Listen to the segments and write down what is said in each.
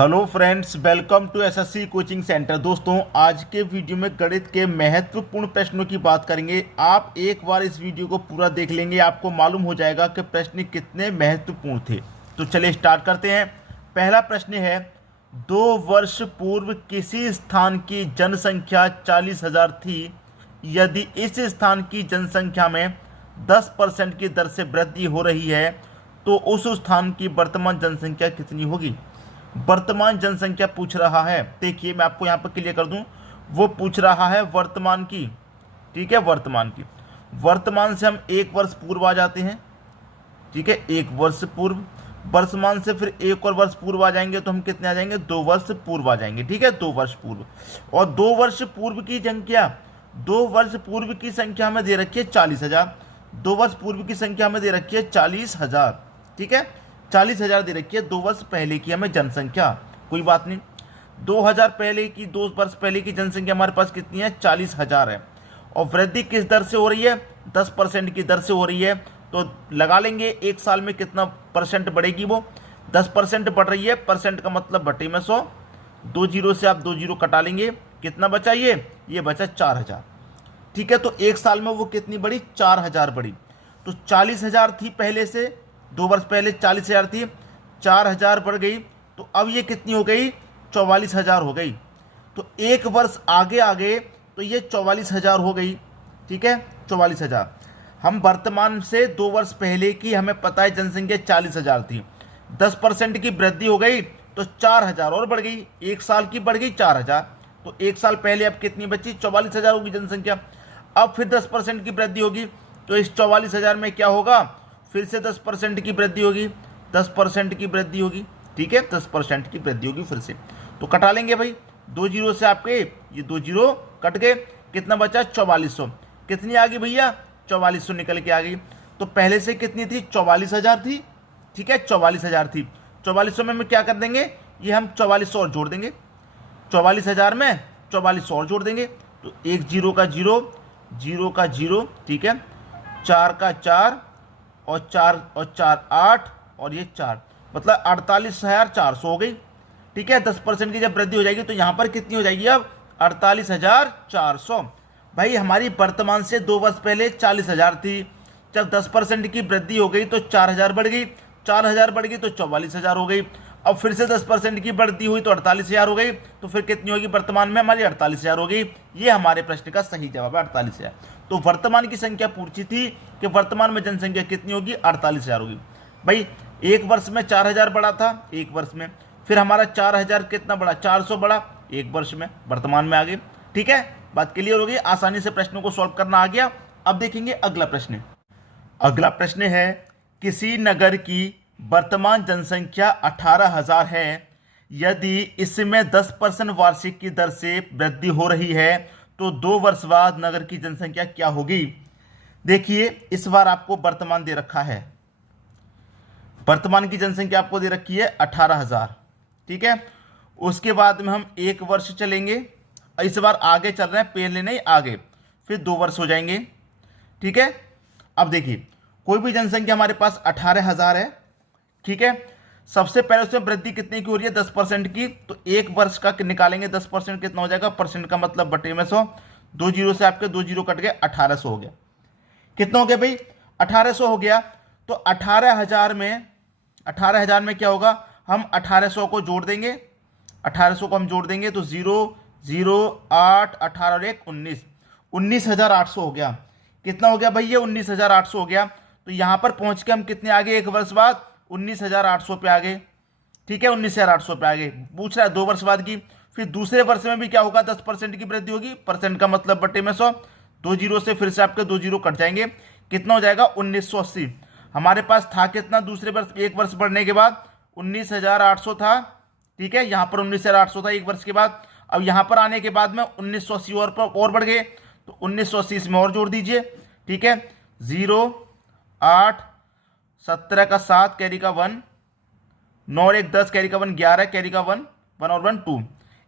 Hello friends, welcome to SSC coaching centre. दोस्तों, आज के वीडियो में गणित के महत्वपूर्ण प्रश्नों की बात करेंगे। आप एक बार इस वीडियो को पूरा देख लेंगे, आपको मालूम हो जाएगा कि प्रश्न कितने महत्वपूर्ण थे। तो चलिए स्टार्ट करते हैं। पहला प्रश्न है, 2 वर्ष पूर्व किसी स्थान की जनसंख्या 40,000 थी। यदि इस स्थान की जनसंख्या में 10% की दर से वृद्धि हो रही है तो उस स्थान की वर्तमान जनसंख्या कितनी होगी। वर्तमान जनसंख्या पूछ रहा है। देखिए, मैं आपको यहाँ पर क्लियर कर दूं, वो पूछ रहा है वर्तमान की। ठीक है, वर्तमान की। वर्तमान से हम 1 वर्ष पूर्व आ जाते हैं। ठीक है, 1 वर्ष पूर्व। वर्तमान से फिर 1 और वर्ष पूर्व आ जाएंगे तो हम कितने आ जाएंगे, 2 वर्ष पूर्व आ जाएंगे। ठीक है, 2 वर्ष पूर्व। और 2 वर्ष पूर्व की संख्या, 2 वर्ष पूर्व की संख्या हमें दे रखी है 40,000। 2 वर्ष पूर्व की संख्या हमें दे रखी है 40,000। ठीक है, 40,000 दे रखी है। 2 वर्ष पहले की हमें जनसंख्या, कोई बात नहीं। 2000 पहले की, 2 वर्ष पहले की जनसंख्या हमारे पास कितनी है, 40,000 है। और वृद्धि किस दर से हो रही है, 10% की दर से हो रही है। तो लगा लेंगे एक साल में कितना परसेंट बढ़ेगी, वो 10% बढ़ रही है। परसेंट का मतलब बटे में 100, 2 जीरो से आप 2 जीरो कटा लेंगे, कितना बचा, ये बचा 4,000। ठीक है, तो एक साल में वो कितनी बढ़ी, 4,000 बढ़ी। तो 40,000 थी पहले से, 2 वर्ष पहले 40,000 थी, 4,000 बढ़ गई। तो अब ये कितनी हो गई, 44,000 हो गई। तो 1 वर्ष आगे आ गए तो ये 44,000 हो गई। ठीक है, 44,000। हम वर्तमान से 2 वर्ष पहले की हमें पता है जनसंख्या 40,000 थी। 10% की वृद्धि हो गई तो 4,000 और बढ़ गई। एक साल की बढ़ गई 4,000। तो एक साल पहले अब कितनी बची, 44,000 होगी जनसंख्या। अब फिर 10% की वृद्धि होगी तो इस 44,000 में क्या होगा, फिर से 10% की वृद्धि होगी, 10% की वृद्धि होगी। ठीक है, 10% की वृद्धि होगी फिर से। तो कटा लेंगे भाई, 2 जीरो से आपके ये 2 जीरो कट गए, कितना बचा, 4400। कितनी आ गई भैया, 4400 निकल के आ गई। तो पहले से कितनी थी, 44,000 थी। ठीक है, 44,000 थी। 4400 में हम क्या कर देंगे, ये हम 4400 और जोड़ देंगे। 44,000 में 4400 और जोड़ देंगे। तो एक जीरो का जीरो, जीरो का जीरो। ठीक है, 4 का 4 और 4 और 4 8 और ये 4, मतलब 48,400 हो गई। ठीक है, 10% की जब वृद्धि हो जाएगी तो यहाँ पर कितनी हो जाएगी, अब 48,400। भाई हमारी वर्तमान से 2 वर्ष पहले 40,000 थी। जब 10% की वृद्धि हो गई तो 4,000 बढ़ गई, 4,000 बढ़ गई तो 44,000 हो गई। अब फिर से 10% की वृद्धि हुई तो 48,000 हो गई। तो फिर कितनी होगी, वर्तमान में हमारी 48,000 हो गई। ये हमारे प्रश्न का सही जवाब है, 48,000। तो वर्तमान की संख्या पूछी थी कि वर्तमान में जनसंख्या कितनी होगी, 48,000 होगी। भाई 1 वर्ष में 4,000 बढ़ा था, 1 वर्ष में। फिर हमारा 4,000 कितना बढ़ा, 400 बढ़ा 1 वर्ष में, वर्तमान में आ गए। ठीक है, बात क्लियर हो गई, आसानी से प्रश्नों को सॉल्व करना आ गया। अब देखेंगे अगला प्रश्न। अगला प्रश्न है, किसी नगर की वर्तमान जनसंख्या 18,000 है। यदि इसमें 10% वार्षिक की दर से वृद्धि हो रही है तो 2 वर्ष बाद नगर की जनसंख्या क्या होगी। देखिए, इस बार आपको वर्तमान दे रखा है, वर्तमान की जनसंख्या आपको दे रखी है 18,000। ठीक है, उसके बाद में हम 1 वर्ष चलेंगे। इस बार आगे चल रहे हैं, पहले नहीं आगे, फिर 2 वर्ष हो जाएंगे। ठीक है, अब देखिए, कोई भी जनसंख्या हमारे पास 18,000 है। ठीक है, सबसे पहले उसमें वृद्धि कितने की हो रही है, 10% की। तो 1 वर्ष का निकालेंगे, 10% कितना हो जाएगा, परसेंट का मतलब बटे में 100। 2 जीरो से आपके 2 जीरो कट गए, 1800 हो गया। कितना हो गया भाई, 1800 हो गया। तो 18,000 में क्या होगा, हम 1800 को जोड़ देंगे। 1800 को हम जोड़ देंगे तो 0 0 8 18 और 1 19, 19,800 हो गया। कितना हो गया भैया, 19,800 हो गया। तो यहां पर पहुंच के हम कितने आ गए, 1 वर्ष बाद 19,800 पे आ गए। ठीक है, 19,800 पे आ गए। पूछ रहा है 2 वर्ष बाद की। फिर दूसरे वर्ष में भी क्या होगा, 10% की वृद्धि होगी, परसेंट का मतलब बटे में 100। 2 जीरो से फिर से आपके 2 जीरो कट जाएंगे, कितना हो जाएगा, 1980। हमारे पास था कितना दूसरे वर्ष, 1 वर्ष बढ़ने के बाद 19,800 था। ठीक है, यहाँ पर 19,800 था 1 वर्ष के बाद। अब यहाँ पर आने के बाद में 1980 और बढ़ गए। तो 1980 इसमें और जोड़ दीजिए। ठीक है, 0 8 17 का 7 कैरी का 1, 9 और 1 10 कैरी का 1 11 कैरी का 1 1 और 1 2,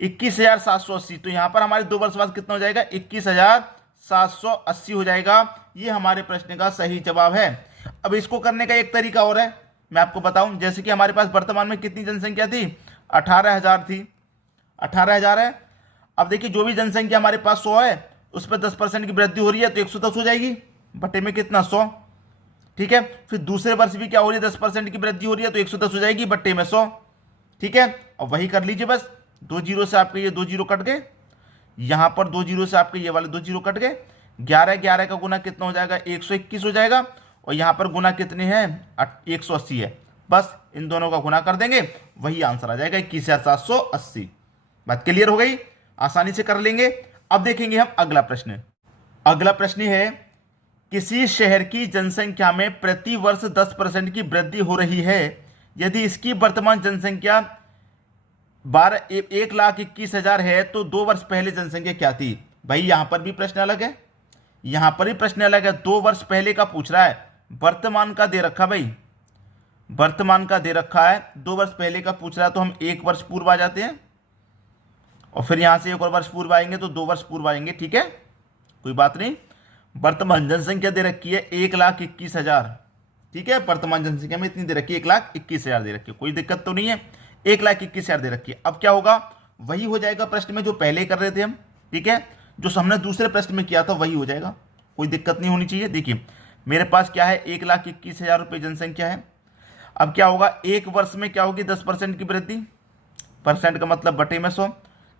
21,780। तो यहाँ पर हमारे 2 वर्ष बाद कितना हो जाएगा, 21,780 हो जाएगा। ये हमारे प्रश्न का सही जवाब है। अब इसको करने का एक तरीका और है, मैं आपको बताऊं, जैसे कि हमारे पास वर्तमान में कितनी जनसंख्या थी, 18,000 थी, 18,000 है। अब देखिए जो भी जनसंख्या हमारे पास 100 है, उस पर 10% की वृद्धि हो रही है तो 110 हो जाएगी, बटे में कितना, 100। ठीक है, फिर दूसरे वर्ष भी क्या हो रही है, 10% की वृद्धि हो रही है तो 110 हो जाएगी, बट्टे में 100। ठीक है, और वही कर लीजिए, बस 2 जीरो से आपके ये 2 जीरो कट गए, यहां पर 2 जीरो से आपके ये वाले 2 जीरो कट गए, 11 11 का गुना कितना हो जाएगा, 121 हो जाएगा, और यहां पर गुना कितने हैं, 180 है। बस इन दोनों का गुना कर देंगे, वही आंसर आ जाएगा 21,780। बात क्लियर हो गई, आसानी से कर लेंगे। अब देखेंगे हम अगला प्रश्न। अगला प्रश्न है, किसी शहर की जनसंख्या में प्रति वर्ष 10% की वृद्धि हो रही है, यदि इसकी वर्तमान जनसंख्या 1,21,000 है तो 2 वर्ष पहले जनसंख्या क्या थी। भाई यहां पर भी प्रश्न अलग है, यहां पर भी प्रश्न अलग है, 2 वर्ष पहले का पूछ रहा है, वर्तमान का दे रखा, भाई वर्तमान का दे रखा है, 2 वर्ष पहले का पूछ रहा है तो हम 1 वर्ष पूर्व आ जाते हैं, और फिर यहां से 1 और वर्ष पूर्व आएंगे तो 2 वर्ष पूर्व आएंगे। ठीक है, कोई बात नहीं। वर्तमान जनसंख्या दे रखी है 1,21,000। ठीक है, वर्तमान जनसंख्या में इतनी दे रखी है, 1,21,000 दे रखी है, कोई दिक्कत तो नहीं है, 1,21,000 दे रखी है। अब क्या होगा, वही हो जाएगा प्रश्न में जो पहले कर रहे थे हम। ठीक है, जो हमने दूसरे प्रश्न में किया था वही हो जाएगा, कोई दिक्कत नहीं होनी चाहिए। देखिए मेरे पास क्या है, 1,21,000 रुपये जनसंख्या है। अब क्या होगा, एक वर्ष में क्या होगी, 10% की वृद्धि, परसेंट का मतलब बटे में 100।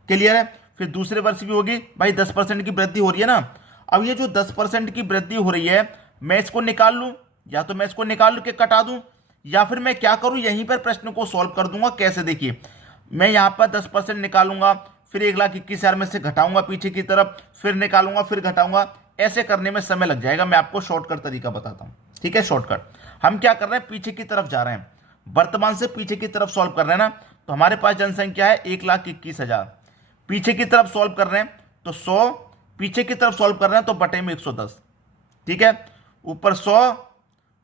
क्लियर है, फिर दूसरे वर्ष भी होगी, भाई 10% की वृद्धि हो रही है ना। अब ये जो 10% की वृद्धि हो रही है, मैं इसको निकाल लूं, या तो मैं इसको निकाल के कटा दूं, या फिर मैं क्या करूं, यहीं पर प्रश्न को सॉल्व कर दूंगा। कैसे, देखिए मैं यहां पर 10% निकालूंगा, फिर 1,21,000 में से घटाऊंगा पीछे की तरफ, फिर निकालूंगा, फिर घटाऊंगा, ऐसे करने में समय लग जाएगा। मैं आपको शॉर्टकट तरीका बताता हूं। ठीक है, शॉर्टकट हम क्या कर रहे हैं, पीछे की तरफ जा रहे हैं, वर्तमान से पीछे की तरफ सॉल्व कर रहे हैं ना। तो हमारे पास जनसंख्या है 1,21,000, पीछे की तरफ सॉल्व कर रहे हैं तो 100, पीछे की तरफ सॉल्व कर रहे हैं तो बटे में 110। ठीक है, ऊपर 100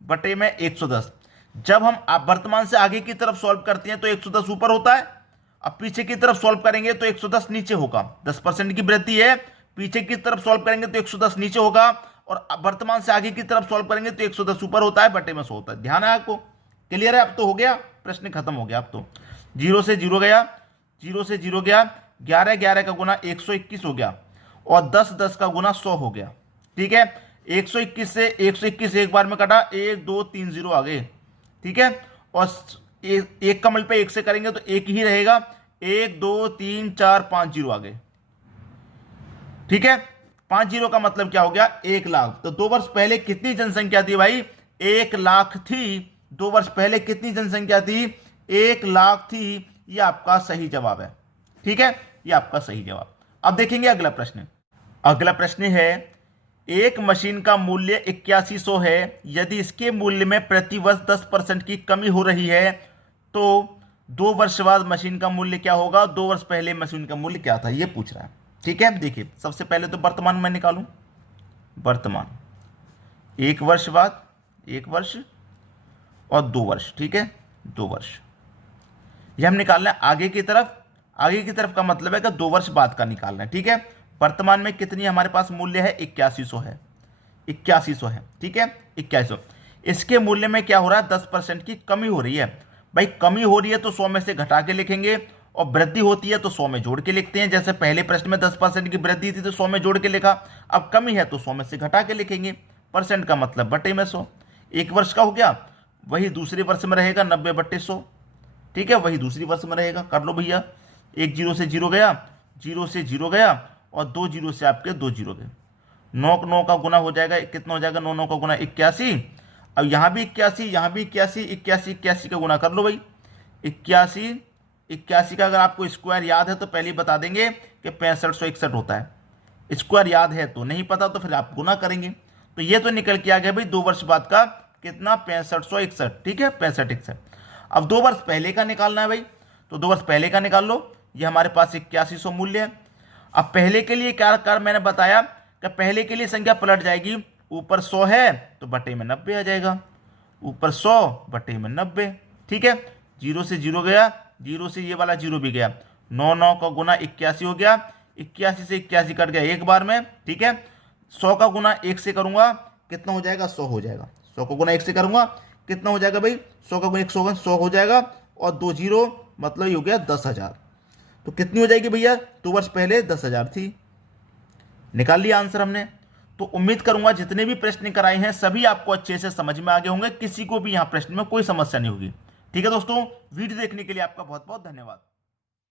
बटे में 110। जब हम वर्तमान से आगे की तरफ सॉल्व करते हैं तो 110 ऊपर होता है, अब पीछे की तरफ सॉल्व करेंगे तो 110 नीचे होगा। 10% की वृद्धि है, पीछे की तरफ सॉल्व करेंगे तो 110 नीचे होगा, और वर्तमान से आगे की तरफ सॉल्व करेंगे तो 110 ऊपर होता है, बटे में 100 होता है। ध्यान है आपको, क्लियर है। अब तो हो गया, प्रश्न खत्म हो गया। अब तो 0 से 0 गया, 0 से 0 गया, 11 11 का गुना 121 हो गया, और 10 10 का गुना 100 हो गया। ठीक है, 121 से 121 एक बार में कटा, 1 2 3 0 आ गए। ठीक है, और एक का मल्टीप्लाई 1 से करेंगे तो 1 ही रहेगा, 1 2 3 4 5 0 आ गए। ठीक है, 5 0 का मतलब क्या हो गया, 1,00,000। तो 2 वर्ष पहले कितनी जनसंख्या थी भाई, 1,00,000 थी। 2 वर्ष पहले कितनी जनसंख्या थी, 1,00,000 थी। ये आपका सही जवाब है। ठीक है, ये आपका सही जवाब। अब देखेंगे अगला प्रश्न। अगला प्रश्न है, एक मशीन का मूल्य 8100 है, यदि इसके मूल्य में प्रति वर्ष 10% की कमी हो रही है तो 2 वर्ष बाद मशीन का मूल्य क्या होगा। 2 वर्ष पहले मशीन का मूल्य क्या था, ये पूछ रहा है। ठीक है, देखिए सबसे पहले तो वर्तमान में निकालूं, वर्तमान 1 वर्ष बाद 1 वर्ष और 2 वर्ष। ठीक है, 2 वर्ष ये हम निकालना है आगे की तरफ। आगे की तरफ का मतलब है कि 2 वर्ष बाद का निकालना है। ठीक है, वर्तमान में कितनी हमारे पास मूल्य है, 8100 है, 8100 है। ठीक है, 8100। इसके मूल्य में क्या हो रहा है, 10% की कमी हो रही है। भाई कमी हो रही है तो 100 में से घटा के लिखेंगे, और वृद्धि होती है तो 100 में जोड़ के लिखते हैं। जैसे पहले प्रश्न में 10% की वृद्धि थी तो 100 में जोड़ के लिखा, अब कमी है तो 100 में से घटा के लिखेंगे। परसेंट का मतलब बटे में 100। 1 वर्ष का हो गया, वही दूसरे वर्ष में रहेगा 90/100। ठीक है, वही दूसरी वर्ष में रहेगा। कर लो भैया, 1 0 से 0 गया, 0 से 0 गया, और 2 0 से आपके 2 0 गए। 9 9 का गुना हो जाएगा, कितना हो जाएगा, 9 9 का गुना 81। अब यहाँ भी 81, यहाँ भी 81, 81 81 का गुना कर लो भाई। 81 81 का अगर आपको स्क्वायर याद है तो पहले ही बता देंगे कि 6561 होता है। स्क्वायर याद है तो, नहीं पता तो फिर आप गुना करेंगे। तो ये तो निकल के आ गया भाई 2 वर्ष बाद का कितना, 6561। ठीक है, 6561। अब 2 वर्ष पहले का निकालना है भाई, तो 2 वर्ष पहले का निकाल लो। ये हमारे पास 8100 मूल्य है। अब पहले के लिए क्या कर, मैंने बताया कि पहले के लिए संख्या पलट जाएगी। ऊपर 100 है तो बटे में 90 आ जाएगा, ऊपर 100 बटे में 90। ठीक है, 0 से 0 गया, 0 से ये वाला 0 भी गया, 9 9 का गुना 81 हो गया, 81 से 81 कट गया एक बार में। ठीक है, 100 का गुना 1 से करूंगा, कितना हो जाएगा, 100 हो जाएगा। 100 का गुना 1 से करूंगा, कितना हो जाएगा भाई, 100 का गुना 100 हो जाएगा, और 2 जीरो मतलब ये हो गया 10,000। तो कितनी हो जाएगी भैया, 2 वर्ष पहले 10,000 थी। निकाल लिया आंसर हमने। तो उम्मीद करूंगा जितने भी प्रश्न कराए हैं सभी आपको अच्छे से समझ में आ गए होंगे, किसी को भी यहां प्रश्न में कोई समस्या नहीं होगी। ठीक है दोस्तों, वीडियो देखने के लिए आपका बहुत बहुत धन्यवाद।